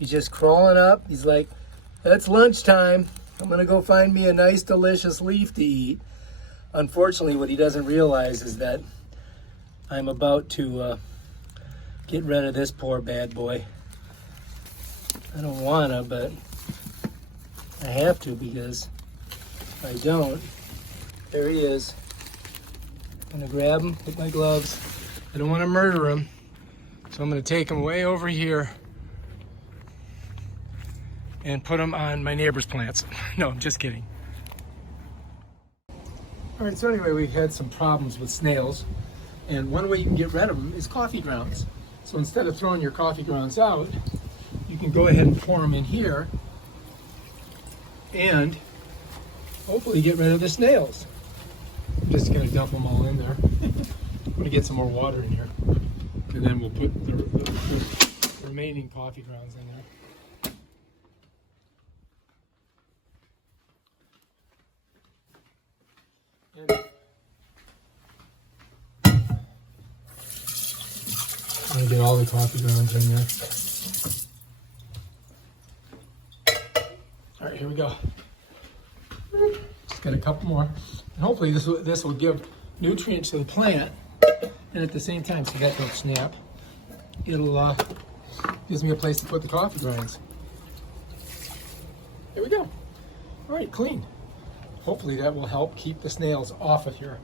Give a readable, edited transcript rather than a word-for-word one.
He's just crawling up. He's like, it's lunchtime. I'm gonna go find me a nice, delicious leaf to eat. Unfortunately, what he doesn't realize is that I'm about to get rid of this poor bad boy. I don't wanna, but I have to, because if I don't, there he is. I'm gonna grab him with my gloves. I don't wanna murder him, so I'm gonna take him way over here and put him on my neighbor's plants. No, I'm just kidding. All right, so anyway, we've had some problems with snails, and one way you can get rid of them is coffee grounds. So instead of throwing your coffee grounds out, you can go ahead and pour them in here and hopefully get rid of the snails. I'm just gonna dump them all in there. I'm gonna get some more water in here, and then we'll put the remaining coffee grounds in there. And I'm gonna get all the coffee grounds in there. All right, here we go. Just got a couple more. And hopefully this will give nutrients to the plant, and at the same time, so that don't snap, it'll gives me a place to put the coffee grinds. Here we go. All right, clean. Hopefully that will help keep the snails off of here.